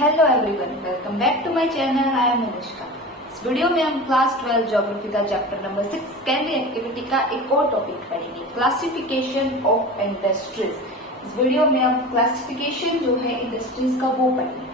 Hello everyone, welcome back to my channel. I am Anushka. इस video में हम class 12 geography का चैप्टर नंबर 6 सेकेंडरी एक्टिविटी का एक और टॉपिक पढ़ेंगे, क्लासिफिकेशन ऑफ इंडस्ट्रीज। इस वीडियो में हम क्लासिफिकेशन जो है इंडस्ट्रीज का वो पढ़ेंगे।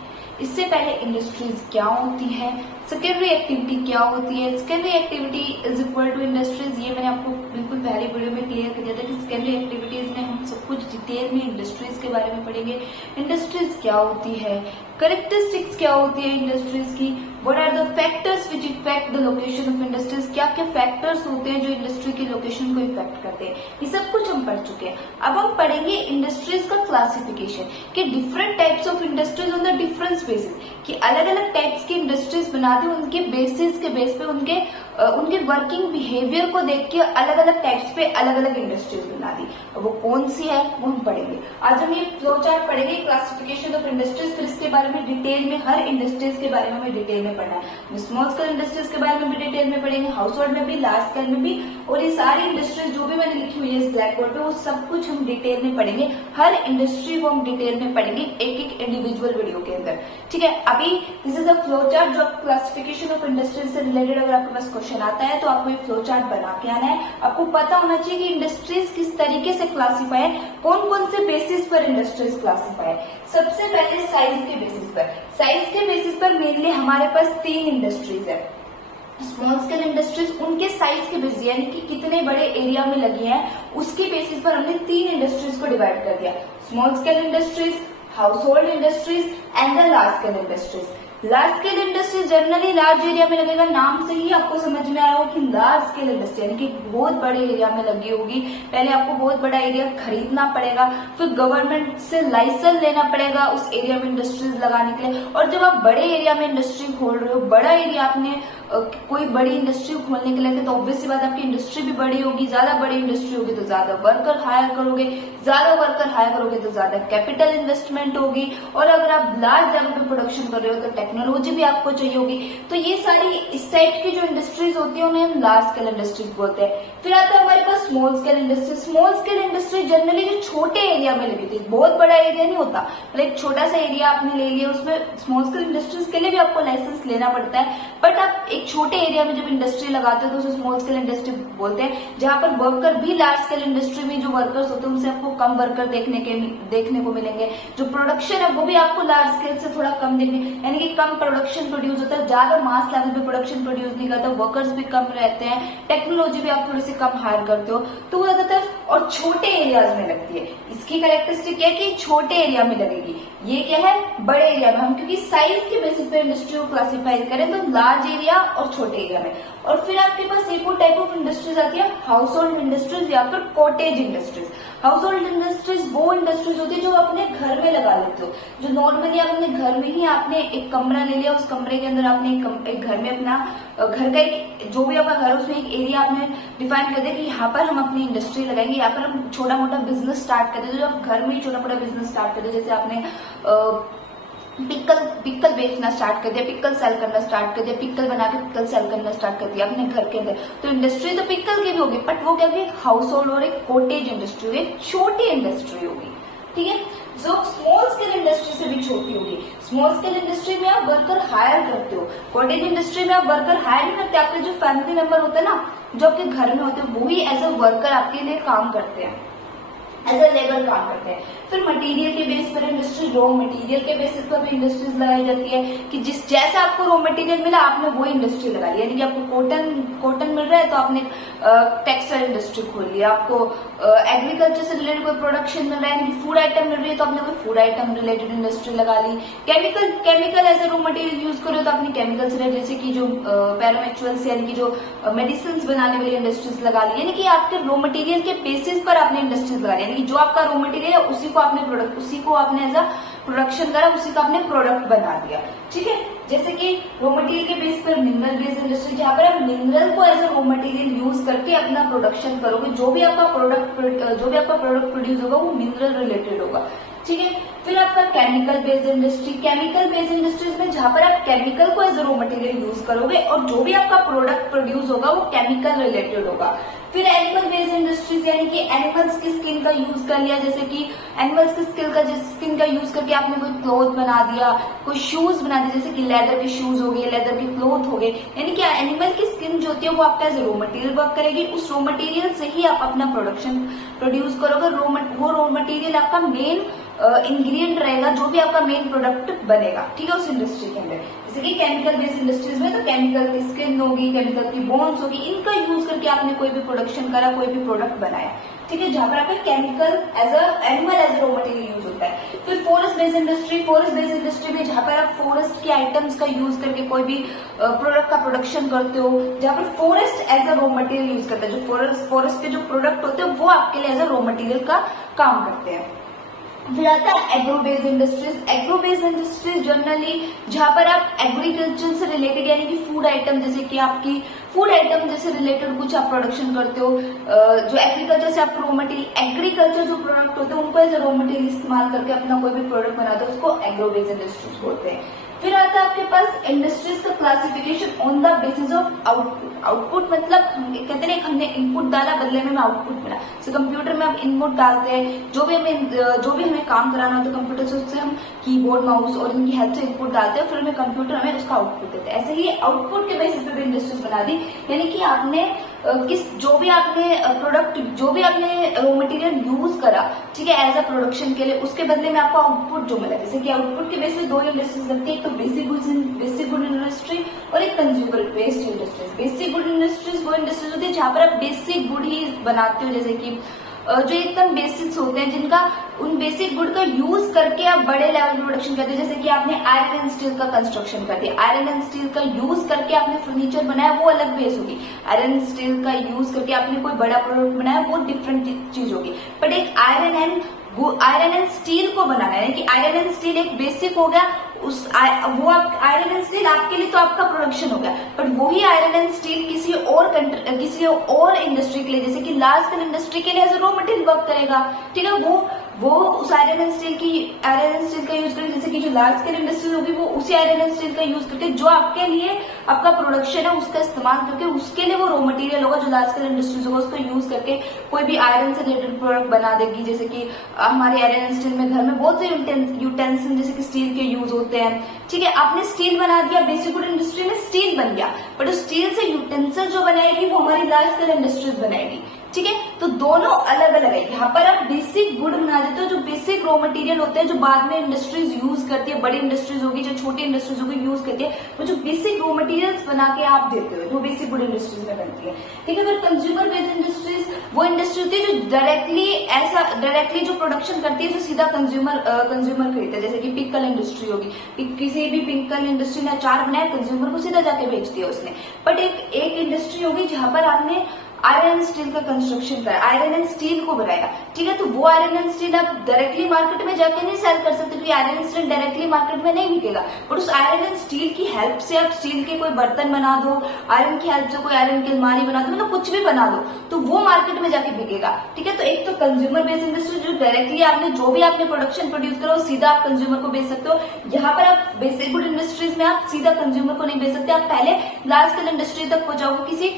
इससे पहले इंडस्ट्रीज क्या होती है, सेकेंडरी एक्टिविटी क्या होती है, secondary activity is equal to industries, ये मैंने आपको बिल्कुल पहले वीडियो में क्लियर कर दिया था कि सेकेंडरी एक्टिविटीज में हम सब कुछ डिटेल में इंडस्ट्रीज के बारे में पढ़ेंगे। इंडस्ट्रीज क्या होती है, कैरेक्टरिस्टिक्स क्या होती है इंडस्ट्रीज की, what are the factors which effect the location of industries, क्या क्या फैक्टर्स होते हैं जो इंडस्ट्री की लोकेशन को इफेक्ट करते हैं, ये सब कुछ हम पढ़ चुके हैं। अब हम पढ़ेंगे इंडस्ट्रीज का क्लासिफिकेशन कि different types of industries on the different basis, कि अलग अलग टाइप्स की इंडस्ट्रीज बना दी, उनके बेसिस के बेस पे उनके वर्किंग बिहेवियर को देख के अलग अलग टाइप्स पे अलग अलग इंडस्ट्रीज बना दी। वो कौन सी है वो हम पढ़ेंगे। आज हम ये फ्लो चार्ट पढ़ेंगे, क्लासिफिकेशन ऑफ इंडस्ट्रीज, फिर इसके बारे में डिटेल में हर इंडस्ट्रीज के बारे में हमें डिटेल में पढ़ना है। स्मॉल स्केल इंडस्ट्रीज के बारे में भी डिटेल में पढ़ेंगे, हाउस होल्ड में भी, लार्ज स्केल में भी, और ये सारी इंडस्ट्रीज जो भी मैंने लिखी हुई है इस ब्लैक बोर्ड पे वो सब कुछ हम डिटेल में पढ़ेंगे। हर इंडस्ट्री को हम डिटेल में पढ़ेंगे एक एक इंडिविजुअल वीडियो के अंदर, ठीक है। अभी this is a flow chart जो क्लासिफिकेशन ऑफ इंडस्ट्रीज से रिलेटेड अगर आपके पास क्वेश्चन आता है तो आपको ये फ्लो चार्ट बना के आना है। आपको पता होना चाहिए कि इंडस्ट्रीज किस तरीके से क्लासीफाई है, कौन कौन से बेसिस पर इंडस्ट्रीज क्लासीफाई है। सबसे पहले साइज के बेसिस पर, साइज के बेसिस पर मेनली हमारे पास 3 इंडस्ट्रीज है। स्मॉल स्केल इंडस्ट्रीज उनके साइज के बेसिस यानी कि कितने बड़े एरिया में लगी हैं उसके बेसिस पर हमने 3 इंडस्ट्रीज को डिवाइड कर दिया, small scale industries, house hold industries and the large scale industries. Large scale industry generally large area में लगेगा, नाम से ही आपको समझ में आ रहा हो कि लार्ज स्केल इंडस्ट्री यानी कि बहुत बड़े एरिया में लगी होगी। पहले आपको बहुत बड़ा एरिया खरीदना पड़ेगा, फिर गवर्नमेंट से लाइसेंस लेना पड़ेगा उस एरिया में इंडस्ट्रीज लगाने के लिए। और जब आप बड़े एरिया में इंडस्ट्री खोल रहे हो, बड़ा एरिया आपने कोई बड़ी इंडस्ट्री खोलने के लिए तो ऑब्वियस सी बात आपकी इंडस्ट्री भी बड़ी होगी। ज्यादा बड़ी इंडस्ट्री होगी तो ज्यादा वर्कर हायर करोगे, ज्यादा वर्कर हायर करोगे तो ज्यादा कैपिटल इन्वेस्टमेंट होगी, और अगर आप लार्ज लेवल पे प्रोडक्शन कर रहे हो तो टेक्नोलॉजी भी आपको चाहिए होगी। तो ये सारी इस टाइप की जो इंडस्ट्रीज होती है उन्हें हम लार्ज स्केल इंडस्ट्रीज बोलते हैं। फिर आता है हमारे पास small scale industry. Small scale industry generally जो छोटे एरिया में लगी थी, बहुत बड़ा एरिया नहीं होता, मतलब एक छोटा सा एरिया आपने ले लिया, उसमें स्मॉल स्केल इंडस्ट्रीज के लिए भी आपको लाइसेंस लेना पड़ता है। बट आप एक छोटे एरिया में जब इंडस्ट्री लगाते हो तो उसे स्मॉल स्केल इंडस्ट्री बोलते हैं, जहां पर वर्कर भी लार्ज स्केल इंडस्ट्री में जो वर्कर्स होते हैं उनसे आपको कम वर्कर देखने को मिलेंगे। जो प्रोडक्शन है वो भी आपको लार्ज स्केल से थोड़ा कम देखने, यानी कि कम प्रोडक्शन प्रोड्यूस होता है, ज्यादा मास लेवल पे प्रोडक्शन प्रोड्यूस नहीं करता, वर्कर्स भी कम रहते हैं, टेक्नोलॉजी भी आप थोड़ी सी कम हायर करते हो, तो वो ज्यादातर और छोटे एरियाज में लगती है। इसकी कैरेक्टरिस्टिक क्या है कि छोटे एरिया में लगेगी, ये क्या है बड़े एरिया में। हम क्योंकि साइज के बेसिस पे इंडस्ट्री को क्लासीफाई करें तो लार्ज एरिया और छोटे एरिया में। और फिर आपके पास एक और टाइप ऑफ इंडस्ट्रीज आती है, हाउस होल्ड इंडस्ट्रीज या फिर cottage industries. House hold industries वो इंडस्ट्रीज होती है जो अपने घर में लगा लेते हो, जो नॉर्मली आप अपने घर में ही आपने एक कमरा ले लिया, उस कमरे के अंदर आपने एक घर में अपना घर का एक जो भी आपका घर है उसमें एक एरिया आपने डिफाइन कर दिया कि यहाँ पर हम अपनी इंडस्ट्री लगाएंगे, यहाँ पर हम छोटा मोटा बिजनेस स्टार्ट कर देते, जो आप घर में ही छोटा मोटा बिजनेस स्टार्ट कर दे। जैसे आपने पिक्कल बेचना स्टार्ट कर दिया, पिक्कल सेल करना स्टार्ट कर दिया, पिक्कल बना के पिक्कल सेल करना स्टार्ट कर दिया अपने घर के अंदर, तो इंडस्ट्री तो पिक्कल की भी होगी, बट वो क्या होगी एक हाउस होल्ड और एक कॉटेज इंडस्ट्री होगी, एक छोटी इंडस्ट्री होगी, ठीक है, जो स्मॉल स्केल इंडस्ट्री से भी छोटी होगी। स्मॉल स्केल इंडस्ट्री में आप वर्कर हायर करते हो, कॉटेज इंडस्ट्री में आप वर्कर हायर नहीं करते, आपके जो फैमिली मेंबर होते हैं ना जो आपके घर में होते हैं वही एज अ वर्कर आपके लिए काम करते हैं, एज अ लेबर काम करते हैं। फिर मटेरियल के बेस पर इंडस्ट्री, रॉ मटेरियल के बेसिस पर भी इंडस्ट्रीज लगाई जाती है कि जिस जैसा आपको रॉ मटेरियल मिला आपने वो इंडस्ट्री लगा ली, यानी कि आपको कॉटन मिल रहा है तो आपने टेक्सटाइल इंडस्ट्री खोल लिया, आपको एग्रीकल्चर से रिलेटेड कोई प्रोडक्शन मिल रहा है यानी कि फूड आइटम मिल रही है तो आपने कोई फूड आइटम रिलेटेड इंडस्ट्री लगा ली। Chemical as a raw material use करो तो आपने केमिकल से जैसे कि जो पैरामेचुअल्स यानी कि जो मेडिसिन बनाने वाली इंडस्ट्रीज लगा ली, यानी कि आपके रॉ मटेरियल के बेसिस पर आपने इंडस्ट्रीज लगा ली, यानी कि जो आपका रॉ मटेरियल है उसी को आपने एज अ प्रोडक्शन करा, उसी का आपने प्रोडक्ट बना दिया, ठीक है। जैसे कि रॉ मटेरियल के बेस पर मिनरल बेस्ड इंडस्ट्री, जहां पर आप मिनरल को as a raw material use करके अपना प्रोडक्शन करोगे, जो भी आपका प्रोडक्ट प्रोड्यूस होगा वो मिनरल रिलेटेड होगा, ठीक है। फिर आपका chemical based industry, chemical based industries में जहां पर आप केमिकल को as a raw material use करोगे और जो भी आपका प्रोडक्ट प्रोड्यूस होगा वो केमिकल रिलेटेड होगा। फिर एनिमल बेस्ड इंडस्ट्रीज यानी कि एनिमल्स की स्किन का यूज कर लिया, जैसे कि एनिमल्स की स्किन का यूज करके आपने कोई क्लोथ बना दिया, कोई शूज बना दिया, जैसे कि लेदर के शूज हो गए, लेदर के क्लोथ हो गए। यानी कि एनिमल की स्किन जो होती है वो आपका एज रॉ मटेरियल वर्क करेगी, उस रॉ मटेरियल से ही आप अपना प्रोडक्शन प्रोड्यूस करोगे। वो रॉ मटेरियल आपका मेन इंग्रेडिएंट रहेगा, जो भी आपका मेन प्रोडक्ट बनेगा, ठीक है, उस इंडस्ट्री के अंदर। जैसे कि केमिकल बेस्ड इंडस्ट्रीज में तो केमिकल की स्किन होगी, केमिकल की बोन्स होगी, इनका यूज करके आपने कोई भी प्रोडक्शन करा, कोई भी प्रोडक्ट बनाया, ठीक है, जहां पर आपका chemical as a animal as raw material use होता है। फिर फॉरेस्ट बेस्ड इंडस्ट्री में जहां पर आप फॉरेस्ट के आइटम्स का यूज करके कोई भी प्रोडक्ट का प्रोडक्शन करते हो, जहां पर forest as a raw material use करते हैं, जो फॉरेस्ट के जो प्रोडक्ट होते हैं वो आपके लिए एज अ रॉ मटेरियल का काम करते हैं। फिर आता है एग्रो बेस्ड इंडस्ट्रीज जनरली जहां पर आप एग्रीकल्चर से रिलेटेड यानी कि फूड आइटम, जैसे कि आपकी फूड आइटम जैसे रिलेटेड कुछ आप प्रोडक्शन करते हो, जो एग्रीकल्चर से आप रॉ मटेरियल, एग्रीकल्चर जो प्रोडक्ट होते हैं उनको एज रॉ मटेरियल इस्तेमाल करके अपना कोई भी प्रोडक्ट बनाते हो, उसको एग्रो बेस्ड इंडस्ट्रीज बोलते हैं। फिर आता है आपके पास इंडस्ट्रीज का classification on the basis of output. Output मतलब कहते हैं हमने इनपुट डाला, बदले में हमें आउटपुट मिला। तो कंप्यूटर में हम इनपुट डालते हैं, जो भी हमें काम कराना होता है कंप्यूटर से, उससे हम कीबोर्ड, माउस और इनकी हेल्प से इनपुट डालते हैं, फिर हमें कंप्यूटर हमें उसका आउटपुट देता है। ऐसे ही आउटपुट के बेसिस पे भी इंडस्ट्रीज बना दी, यानी कि आपने जो भी आपने रॉ मटेरियल यूज करा, ठीक है, एज अ प्रोडक्शन के लिए, उसके बदले में आपको आउटपुट जो मिला। जैसे कि आउटपुट के बेसिस पे दो इंडस्ट्रीज लगती है, एक तो बेसिक गुड इंडस्ट्री और एक consumer based industries. Basic good industries वो इंडस्ट्रीज होती है जहां पर आप बेसिक गुड ही बनाते हो, जैसे कि जो एकदम बेसिक्स होते हैं, जिनका उन बेसिक गुड का यूज करके आप बड़े लेवल प्रोडक्शन करते हैं। जैसे कि आपने आयरन एंड स्टील का कंस्ट्रक्शन कर दिया, आयरन एंड स्टील का यूज करके आपने फर्नीचर बनाया, वो अलग बेस होगी। आयरन एंड स्टील का यूज करके आपने कोई बड़ा प्रोडक्ट बनाया, वो डिफरेंट चीज होगी। बट एक आयरन एंड स्टील को बनाना है, कि आयरन एंड स्टील एक बेसिक हो गया, वो आप आयरन एंड स्टील आपके लिए तो आपका प्रोडक्शन हो गया, बट वही आयरन एंड स्टील किसी और इंडस्ट्री के लिए, जैसे कि लार्ज स्केल इंडस्ट्री के लिए एज रॉ मटेरियल वर्क करेगा, ठीक है, वो उस आयरन एंड स्टील का यूज करके, जैसे कि जो लार्ज स्केल इंडस्ट्री होगी वो उसी आयरन एंड स्टील का यूज करके, जो आपके लिए आपका प्रोडक्शन है उसका इस्तेमाल करके, उसके लिए वो रॉ मटेरियल होगा, जो लार्ज स्केल इंडस्ट्रीज होगा उसको यूज करके कोई भी आयरन से रिलेटेड प्रोडक्ट बना देगी। जैसे कि हमारे आयरन एंड स्टील में घर में बहुत से यूटेंसिल जैसे कि स्टील के यूज होते हैं, ठीक है, आपने स्टील बना दिया, बेसिक गुड इंडस्ट्री में स्टील बन गया, बट उस स्टील से यूटेंसिल जो बनाएगी वो हमारी लार्ज स्केल इंडस्ट्रीज बनाएगी, ठीक है। तो दोनों अलग अलग है। यहाँ पर आप बेसिक गुड बना देते हो, जो बेसिक रॉ मटेरियल होते हैं, जो बाद में इंडस्ट्रीज यूज करती है, बड़ी इंडस्ट्रीज होगी, जो छोटी इंडस्ट्रीज होगी यूज करती है, वो जो बेसिक रॉ मटेरियल्स बना के आप देते हो, वो बेसिक गुड इंडस्ट्रीज में बनती है, ठीक है। फिर कंज्यूमर बेस्ड इंडस्ट्रीज वो इंडस्ट्री होती है जो डायरेक्टली जो प्रोडक्शन करती है, जो सीधा कंज्यूमर खरीदता है। जैसे कि पिकल इंडस्ट्री होगी, किसी भी पिकल इंडस्ट्री ने अचार बनाया, कंज्यूमर को सीधा जाके बेच दिया उसने। बट एक इंडस्ट्री होगी जहां पर आपने आयरन एंड स्टील का कंस्ट्रक्शन करा, आयरन एंड स्टील को बनाया, ठीक है, तो वो आयरन एंड स्टील आप डायरेक्टली मार्केट में जाके नहीं सेल कर सकते, क्योंकि iron and steel directly market में नहीं बिकेगा। बट उस आयरन एंड स्टील की हेल्प से आप स्टील के कोई बर्तन बना दो, आयरन की हेल्प से कोई आयरन की अलमारी बना दो, मतलब कुछ भी बना दो, तो वो मार्केट में जाके बिकेगा, ठीक है। तो एक तो कंज्यूमर बेस्ड इंडस्ट्री, जो डायरेक्टली जो भी आपने प्रोडक्शन प्रोड्यूस करो सीधा आप कंज्यूमर को बेच सकते हो। यहाँ पर आप बेसिक गुड इंडस्ट्रीज में आप सीधा कंज्यूमर को नहीं बेच सकते, आप पहले लार्ज स्केल इंडस्ट्री तक पहुंचाओगे।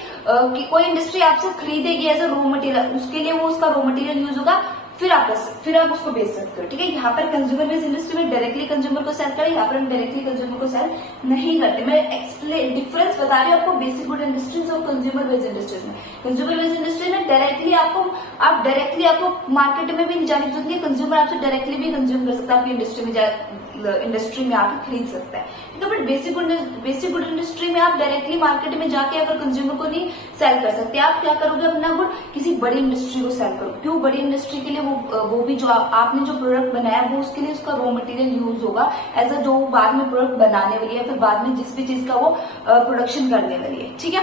कोई इंडस्ट्री आपसे खरीदेगी एज अ रॉ मटेरियल, उसके लिए वो उसका रॉ मटेरियल यूज होगा, फिर आप उसको बेच सकते हो, ठीक है। यहाँ पर कंज्यूमर बेस्ड इंडस्ट्री में डायरेक्टली कंज्यूमर को सेल करें, यहाँ पर हम डायरेक्टली कंज्यूमर को सेल नहीं करते। मैं डिफरेंस बता रही हूँ आपको बेसिक गुड इंडस्ट्रीज और कंज्यूमर बेस्ड इंडस्ट्रीज में। कंज्यूमर बेस्ड इंडस्ट्री में डायरेक्टली आपको मार्केट में भी नहीं जाने की जरूरत नहीं, कंज्यूमर आपसे डायरेक्टली भी कंज्यूम कर सकता है, आपकी इंडस्ट्री में आके खरीद सकता है, ठीक है। बट बेसिक गुड इंडस्ट्री में आप डायरेक्टली मार्केट में जाके अगर कंज्यूमर को नहीं सेल कर सकते, आप क्या करोगे, अपना गुड किसी बड़ी इंडस्ट्री को सेल करोगे। क्यों? बड़ी इंडस्ट्री के लिए वो भी जो आपने जो प्रोडक्ट बनाया वो उसके लिए उसका रॉ मटेरियल यूज होगा एज अ जो बाद में प्रोडक्ट बनाने वाली है, फिर बाद में जिस भी चीज का वो प्रोडक्शन करने वाली है, ठीक है।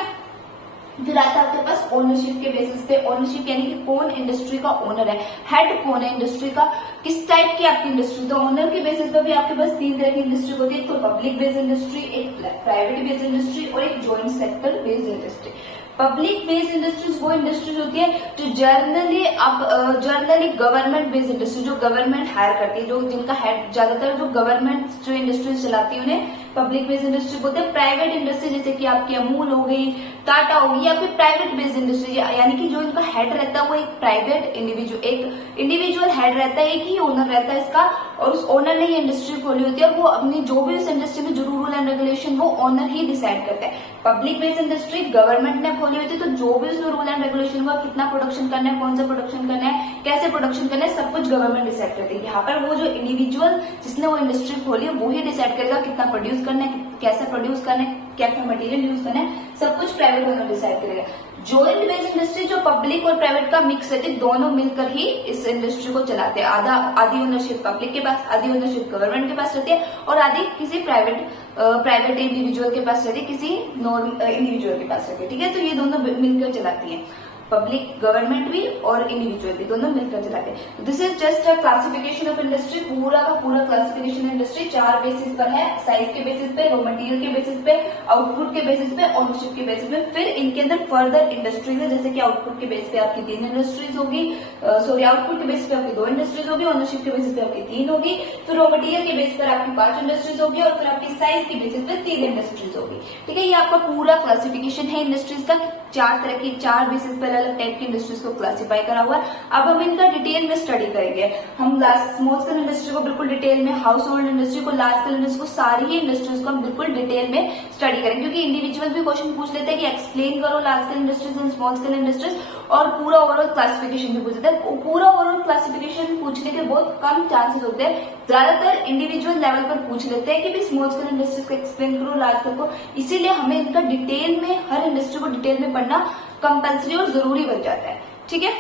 फिर आता है आपके पास ओनरशिप के बेसिस पे। ओनरशिप यानी कि कौन इंडस्ट्री का ओनर है, हेड कौन है इंडस्ट्री का, किस टाइप की आपकी इंडस्ट्री। तो ओनर के बेसिस पे भी आपके पास तीन तरह की इंडस्ट्री होती है, एक तो पब्लिक बेस्ड इंडस्ट्री, एक प्राइवेट बेस्ड इंडस्ट्री और एक joint sector based industry. Public based industries वो इंडस्ट्रीज होती है जो जर्नली गवर्नमेंट बेस्ड इंडस्ट्री, जो गवर्नमेंट हायर करती है, जो जिनका हेड ज्यादातर जो गवर्नमेंट जो इंडस्ट्रीज चलाती है उन्हें पब्लिक बेस्ड इंडस्ट्री बोलते हैं। प्राइवेट इंडस्ट्री जैसे कि आपकी अमूल हो गई, टाटा होगी, या फिर प्राइवेट बेस्ड इंडस्ट्री यानी कि जो इनका हेड रहता है वो एक प्राइवेट इंडिविजुअल हेड रहता है, एक ही ओनर रहता है इसका, और उस ओनर ने ये इंडस्ट्री खोली होती है और वो अपनी जो भी उस इंडस्ट्री में जो रूल एंड रेगुलेशन वो ओनर ही डिसाइड करता है। पब्लिक बेस्ड इंडस्ट्री गवर्नमेंट ने खोली होती है, तो जो भी उसमें रूल एंड रेगुलेशन हुआ, कितना प्रोडक्शन करना है, कौन सा प्रोडक्शन करना है, कैसे प्रोडक्शन करना है, सब कुछ गवर्नमेंट डिसाइड करती है। यहाँ पर वो जो इंडिविजुअल जिसने वो इंडस्ट्री खोली है वो ही डिसाइड करेगा कितना प्रोड्यूस करना है, कैसे प्रोड्यूस करना है, क्या क्या मटेरियल यूज करना है, सब कुछ प्राइवेट ओनर डिसाइड करेगा। जॉइंट बेस्ड इंडस्ट्री जो पब्लिक और प्राइवेट का मिक्स रहती है, दोनों मिलकर ही इस इंडस्ट्री को चलाते हैं। आधी ओनरशिप पब्लिक के पास, आधी ओनरशिप गवर्नमेंट के पास रहती है, और आधी किसी प्राइवेट इंडिविजुअल के पास रहती है, किसी इंडिविजुअल के पास रहती है। ठीक है, तो ये दोनों मिलकर चलाती है, पब्लिक गवर्नमेंट भी और इंडिविजुअल भी, दोनों मिलकर चलाते हैं। This is just a classification of industry, पूरा का पूरा क्लासिफिकेशन इंडस्ट्री 4 बेसिस पर है, साइज के बेसिस पे, रॉ मटेरियल के बेसिस पे, आउटपुट के बेसिस पे, ओनरशिप के बेसिस पे। फिर इनके अंदर फर्दर इंडस्ट्रीज है, जैसे कि आउटपुट के बेसिस पे आपकी 3 इंडस्ट्रीज होगी, आउटपुट के बेसिस पे आपकी 2 इंडस्ट्रीज होगी, ओनरशिप के बेसिस पे आपकी 3 होगी, फिर रॉ मटेरियल के बेसिस पर आपकी 5 इंडस्ट्रीज होगी, और फिर आपकी साइज के बेसिस पे 3 इंडस्ट्रीज होगी। ठीक है, ये आपका पूरा क्लासिफिकेशन है इंडस्ट्रीज का, 4 बेसिस पर अलग टाइप की इंडस्ट्रीज को क्लासिफाई करा हुआ है। अब हम इनका डिटेल में स्टडी करेंगे। हम स्मॉल स्केल इंडस्ट्री को बिल्कुल डिटेल में, हाउस होल्ड इंडस्ट्री को, लार्ज स्केल इंडस्ट्री को, सारी ही इंडस्ट्रीज को हम बिल्कुल डिटेल में स्टडी करेंगे, क्योंकि इंडिविजुअल भी क्वेश्चन पूछ लेते हैं कि एक्सप्लेन करो large scale industries and small scale industries, और पूरा ओवरऑल क्लासिफिकेशन भी पूछ लेते हैं। पूरा ओवरऑल क्लासिफिकेशन पूछने के बहुत कम चांसेस होते हैं, ज्यादातर इंडिविजुअल लेवल पर पूछ लेते हैं कि भी स्मॉल स्केल इंडस्ट्रीज को एक्सप्लेन करो, लार्ज स्केल को, इसीलिए हमें इनका डिटेल में, हर इंडस्ट्री को डिटेल में पढ़ना कंपल्सरी और जरूरी बन जाता है। ठीक है।